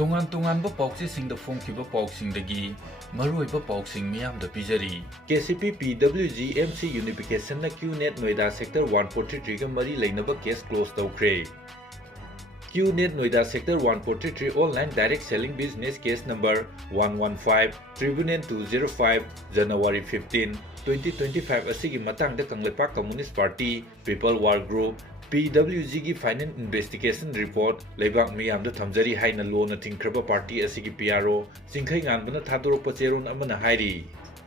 ꯇꯣꯉꯥꯟ-ꯇꯣꯉꯥꯟꯕ ꯄꯥꯎꯆꯦꯁꯤꯡꯗ ꯐꯣꯡꯈꯤꯕ ꯄꯥꯎꯁꯤꯡꯗꯒꯤ ꯃꯔꯨꯑꯣꯏꯕ ꯄꯥꯎꯁꯤꯡ ꯃꯤꯌꯥꯝꯗ ꯄꯤꯖꯔꯤ꯫ KCP Pwg MC ꯌꯨꯅꯤꯐꯤꯀꯦꯁꯟꯅ QNet ꯅꯣꯏꯗꯥ ꯁꯦꯛꯇꯔ 143ꯒ ꯃꯔꯤ ꯂꯩꯅꯕ ꯀꯦꯁ ꯀ꯭ꯂꯣꯖ ꯇꯧꯈ꯭ꯔꯦ꯫ QNet Noida sector 143 online direct selling business case number 115 tribunal 205 जनवरी 15 2025 असिगी मतंगदा Kangleipak communist party people war group PWG की फाइनेंस इन्वेस्टिगेशन रिपोर्ट लेबाक मियामदा थमजरी हाइना लोना थिंख्रबा पार्टी असिगी PRO सिंखै गानबना थादोरपा चेरोन अमना हाइरी।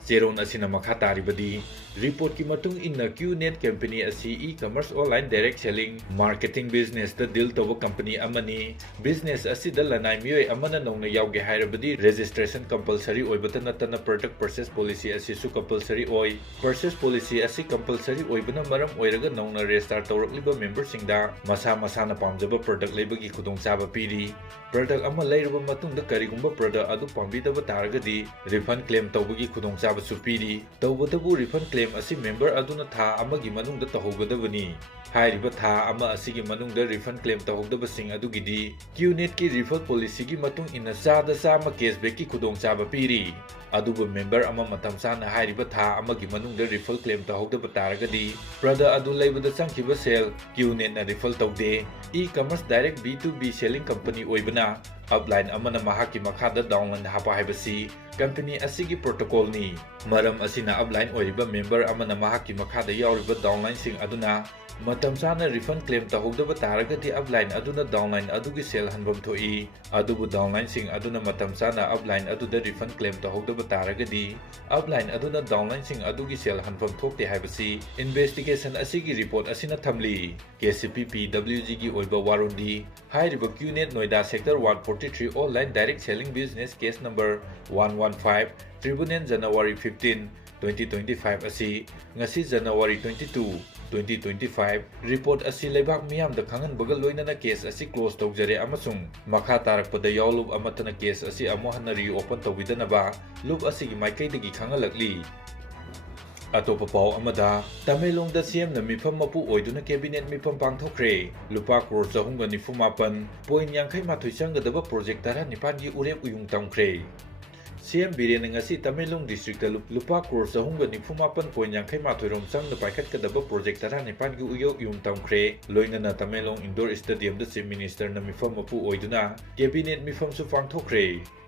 चेरोन असिना मखा तारिबदी रिपोर्ट की मतुंग इन्ना QNet कंपनी असी e-commerce online direct selling marketing business द डील तोबो कंपनी अमनी बिजनेस असी द लनाई मियोय अमना नौना यावगे हाइरबदी रजिस्ट्रेशन कंपलसरी ओइबता नतना प्रोडक्ट परचेस पॉलिसी असी सु कंपलसरी ओइ परचेस पॉलिसी असी कंपलसरी ओइबना मरम ओइरगा नौना रेजिस्टर तौरकलिबा मेंबर सिंगदा मसा मसाना पामजबा प्रोडक्ट लेबगी खुदोंचाबा पीरी। प्रोडक्ट अमा लैरबा मतुंगदा करिगुंबा प्रोडक्ट अदु पांबिदबा तारगदी रिफंड क्लेम तौबगी खुदोंचाबा सुपीरी। तौबदबु रिफंड क्लेम असी मेंबर अदुना था अमगी मनुंगदा तहौगदबनी। हाइरिबा था अमा असिगी मनुंगदा रिफंड क्लेम तहौगदबसिंग अदुगिदी QNet की रिफंड पॉलिसी की मतुंग इन्ना चादा चामा केसबैक की खुदोंचाबा पीरी। अदुबु मेंबर अमा मतम साना हाइरिबा था अमगी मनुंगदा रिफंड क्लेम तहौगदबा तारगदी प्रोडक्ट अदु लैबदा चंखिबा सेल QNet ना रिफंड तौदे। E-commerce direct B2B selling company ओइबना अपलाइन अमना महाकी मखादा डाउनलाइन हापा हाइबसी कंपनी असिगी प्रोटोकॉल नी। मरम असिना अपलाइन ओइरिबा मेंबर अमना महाकी मखादा यावरिबा डाउनलाइन सिंग अदुना मतम साना रिफंड क्लेम तहौगदबा तारगदी अपलाइन अदुना डाउनलाइन अदुगी सेल हनबम थोई। अदुबु डाउनलाइन सिंग अदुना मतम साना अपलाइन अदुदा रिफंड क्लेम तहौगदबा तारगदी अपलाइन अदुना डाउनलाइन सिंग अदुगी सेल हनबम थोकते हाइबसी इन्वेस्टिगेशन असिगी रिपोर्ट असिना थमली। KCP Pwg की ओइबा वारोंदी हाइरिबा QNet Noida sector 143 online direct selling business case number 115 tribunal जनवरी 15 2025 असी ngasi जनवरी 22 2025 रिपोर्ट असी लेबाक मियामदा खंगनबगा लोइनना केस असी क्लोज तौजरे अमसुंग मखा तारकपदा यावलुब अमतना केस असी अमोहन रीओपन तौबिदनबा लुब असिगी माइकैदगी खंगलकली। अतोपा पाव अमदा तमेलोंगदा CM ना मिफम मपु ओइदुना कैबिनेट मिफम पांगथोखरे लुपा करोड़ 494.58 चंगदबा प्रोजेक्ट 19 की उरेप उयुंग तमखरे। CM Biren ngasi Tamenglong district लुपा करोड़ 494.58 रोम चंगदा पाइखतकदबा प्रोजेक्ट 19 की उयोग युंग तमखरे। लोइनना तमेलोंग इंडोर स्टेडियम द चीफ मिनिस्टर ना मिफम मपु ओइदुना कैबिनेट मिफम सु पांगथोखरे।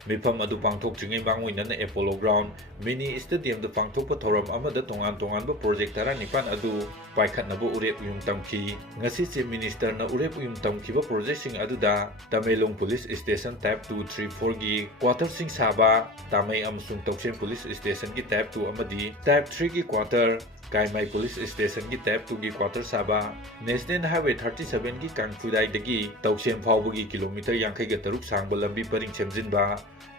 मिफम अदु पांगथोकत्रिङै मांगोइनना एपोलो ग्राउंड मिनी स्टेडियम द पांगथोकपा थौरम अमदा तोंगान-तोंगानबा प्रोजेक्ट 19 अदु पाइखतनबा उरेप उयुंग तमखी। ngasi चीफ मिनिस्टर ना उरेप उयुंग तमखिबा प्रोजेक्ट सिंग अदुदा तमेलोंग पुलिस स्टेशन टाइप 234 की क्वार्टर सिंग साबा तामै अमसुंग तौसेम पुलिस स्टेशन की टाइप 2 अमदी टाइप 3 की क्वार्टर काइमाई पुलिस स्टेशन की टाइप 2 की क्वार्टर साबा नेशनल हाईवे 37 की कांगफुदाइदगी तौसेम फावबगी किलोमीटर 53 सांगबा लंबी परिंग सेमजिनबा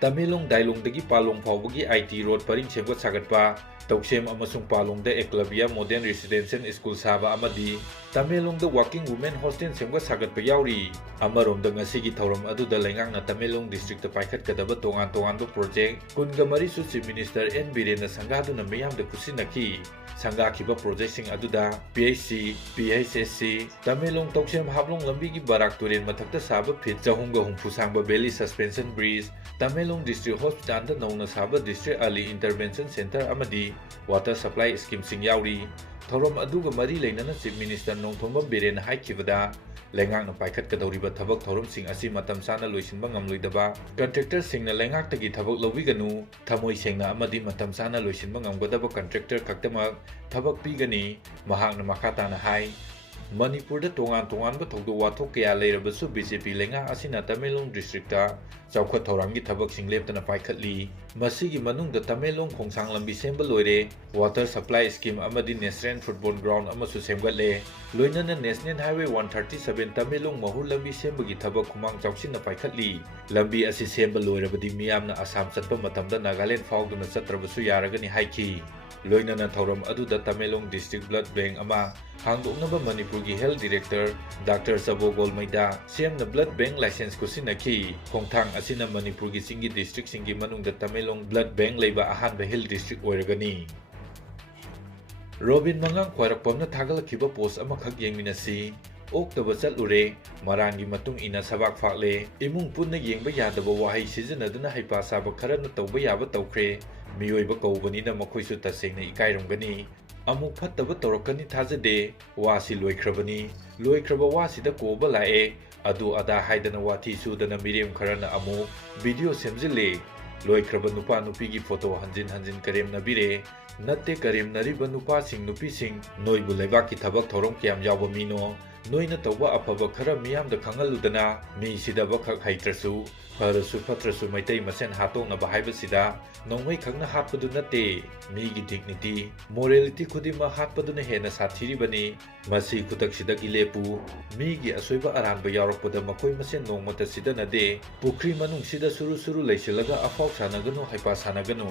तमेलोंग दाइलोंगदगी पालोंग फावबगी IT रोड परिंग सेमगत सागतपा तौसेम अमसुंग पालोंगदा एकलव्या मॉडर्न रेसिडेंशियल स्कूल साबा अमदी तमेलोंगदा वर्किंग वुमेन हॉस्टल सेमगत सागतपा यावरी। अमरोमदा ngasiगी थौरम अदुदा लेंगांगना तमेलोंग डिस्ट्रिक्ट पाइखतकदबा तोंगान-तोंगानबा प्रोजेक्ट 23 सु चीफ मिनिस्टर N बिरेन संगादुना मियामदा खुसिनखी। संगाखिबा प्रोजेक्ट अदुदा PHC, PHSC, तमेलोंग तौसेम हाबलोंग लंबी की बराक तुरेन मथक्ता साबा फिट 450 सांबा bailey suspension bridge तमेलोंग district hospital दा नौना साबा डिस्ट्रिक्ट अर्ली इंटरवेंशन सेंटर अमदी वाटर सप्लाई स्कीम सिंग यावरी। थौरम अदुगा मरी लेनना चीफ मिनिस्टर नोंथोंबम बिरेन हाइखिबदा लेंगांगना पाइखतकदौरिबा थबक थौरमसिंग असी मतम साना लोइसिनबा ngamloidaba कंट्रैक्टर सिंगना लेंगाक्तगी थबक लौबिगनु थमोइ सेंगना अमदी मतम साना लोइसिनबा ngamgadaba कंट्रैक्टर खक्तमक थबक पीगनी महांगना मखाताना हाई। मणिपुर तोंगान-तोंगानबा थौदोक वाथोक कया लेरबसु BJP लेंगा असिना तमेलोंग डिस्ट्रिक्ट चौखत थौरामगी थबकसिंग लेप्तना पाइखतली। मसिगी मनुंगदा तमेलोंग खोंसांग लंबी सेंबा लोइरे वाटर सप्लाई स्कीम अमदी नेशनल फुटबॉल ग्राउंड अमसु सेमगतले लोइनना नेशनल हाईवे 137 तमेलोंग महूर लंबी सेंबगी थबक खुमांग चौसिना पाइखतली। लंबी असि सेंबा लोइरबदी मियामना असम चतपा मतमदा नागालैंड फाउदुना चत्रबसु यारगनी हाइखी। लोइनना थौरम अदुदा तमेलोंग डिस्ट्रिक्ट ब्लड बैंक अमा हांगदोकनबा मणिपुर की हेल्थ डायरेक्टर डॉक्टर सबो गोलमैदा CM ना ब्लड बैंक लाइसेंस कुसिनखी। खोंथांग असिना मणिपुर की सिंगी डिस्ट्रिक्ट सिंगी मनुंगदा तमेलोंग ब्लड बैंक लेबा अहानबा हेल्थ डिस्ट्रिक्ट ओइरगनी। रोबिन मंगांग ख्वाइरकपमना थागलखिबा पोस्ट अमखक येंगमिनसी ꯑꯣꯛꯇꯕ ꯆꯠꯂꯨꯔꯦ ꯃꯔꯥꯡꯒꯤ ꯃꯇꯨꯡ ꯏꯟꯅ ꯁꯕꯥꯛ ꯐꯥꯛꯂꯦ ꯏꯃꯨꯡ ꯄꯨꯟꯅ ꯌꯦꯡꯕ ꯌꯥꯗꯕ ꯋꯥꯍꯩ ꯁꯤꯖꯤꯟꯅꯗꯨꯅ ꯍꯩꯄꯥ ꯁꯥꯕ ꯈꯔꯅ ꯇꯧꯕ ꯌꯥꯕ ꯇꯧꯈ꯭ꯔꯦ ꯃꯤꯑꯣꯏꯕ ꯀꯧꯕꯅꯤꯅ ꯃꯈꯣꯏꯁꯨ ꯇꯁꯦꯡꯅ ꯏꯀꯥꯏꯔꯝꯒꯅꯤ ꯑꯃꯨꯛ ꯐꯠꯇꯕ ꯇꯧꯔꯛꯀꯅꯤ ꯊꯥꯖꯗꯦ ꯋꯥꯁꯤ ꯂꯣꯏꯈ꯭ꯔꯕꯅꯤ ꯂꯣꯏꯈ꯭ꯔꯕ ꯋꯥꯁꯤꯗ ꯀꯣꯕ ꯂꯥꯛꯑꯦ ꯑꯗꯨ ꯑꯗꯥ ꯍꯥꯏꯗꯅ ꯋꯥꯊꯤ ꯁꯨꯗꯅ ꯃꯤꯔꯦꯝ ꯈꯔꯅ ꯑꯃꯨꯛ ꯚꯤꯗꯤꯑꯣ ꯁꯦꯝꯖꯤꯜꯂꯦ ꯂꯣꯏꯈ꯭ꯔꯕ ꯅꯨꯄꯥ ꯅꯨꯄꯤꯒꯤ ꯐꯣꯇꯣ ꯍꯟꯖꯤꯟ ꯍꯟꯖꯤꯟ ꯀꯔꯦꯝꯅꯕꯤꯔꯦ ꯅꯠꯇꯦ ꯀꯔꯦꯝꯅꯔꯤꯕ ꯅꯨꯄꯥꯁꯤꯡ ꯅꯨꯄꯤꯁꯤꯡ ꯅꯣꯏꯕꯨ ꯂꯩꯕꯥꯛꯀꯤ ꯊꯕꯛ ꯊꯧꯔꯝ ꯀꯌꯥꯝ ꯌꯥꯎꯕ ꯃꯤꯅꯣ ꯅꯣꯏꯅ ꯇꯧꯕ ꯑꯐꯕ ꯈꯔ ꯃꯤꯌꯥꯝꯗ ꯈꯪꯍꯜꯂꯨꯗꯅ ꯃꯤ ꯁꯤꯗꯕ ꯈꯛ ꯍꯩꯇ꯭ꯔꯁꯨ ꯐꯔꯁꯨ ꯐꯠꯇ꯭ꯔꯁꯨ ꯃꯩꯇꯩ ꯃꯁꯦꯟ ꯍꯥꯠꯇꯣꯛꯅꯕ ꯍꯥꯏꯕꯁꯤꯗ ꯅꯣꯡꯃꯩ ꯈꯛꯅ ꯍꯥꯠꯄꯗꯨ ꯅꯠꯇꯦ ꯃꯤꯒꯤ ꯗꯤꯒꯅꯤꯇꯤ ꯃꯣꯔꯦꯂꯤꯇꯤ ꯈꯨꯗꯤꯡꯃꯛ ꯍꯥꯠꯄꯗꯨꯅ ꯍꯦꯟꯅ ꯁꯥꯊꯤꯔꯤꯕꯅꯤ ꯃꯁꯤ ꯈꯨꯗꯛꯁꯤꯗꯒꯤ ꯂꯦꯞꯄꯨ ꯃꯤꯒꯤ ꯑꯁꯣꯏꯕ ꯑꯔꯥꯟꯕ ꯌꯥꯎꯔꯛꯄꯗ ꯃꯈꯣꯏ ꯃꯁꯦꯟ ꯅꯣꯡꯃꯇ ꯁꯤꯗꯅꯗꯦ ꯄꯨꯈ꯭ꯔꯤ ꯃꯅꯨꯡꯁꯤꯗ ꯁꯨꯔꯨ ꯁꯨꯔꯨ ꯂꯩꯁꯤꯜꯂꯒ ꯑꯐꯥꯎ ꯁꯥꯟꯅꯒꯅꯨ ꯍꯩꯄꯥ ꯁꯥꯟꯅꯒꯅꯨ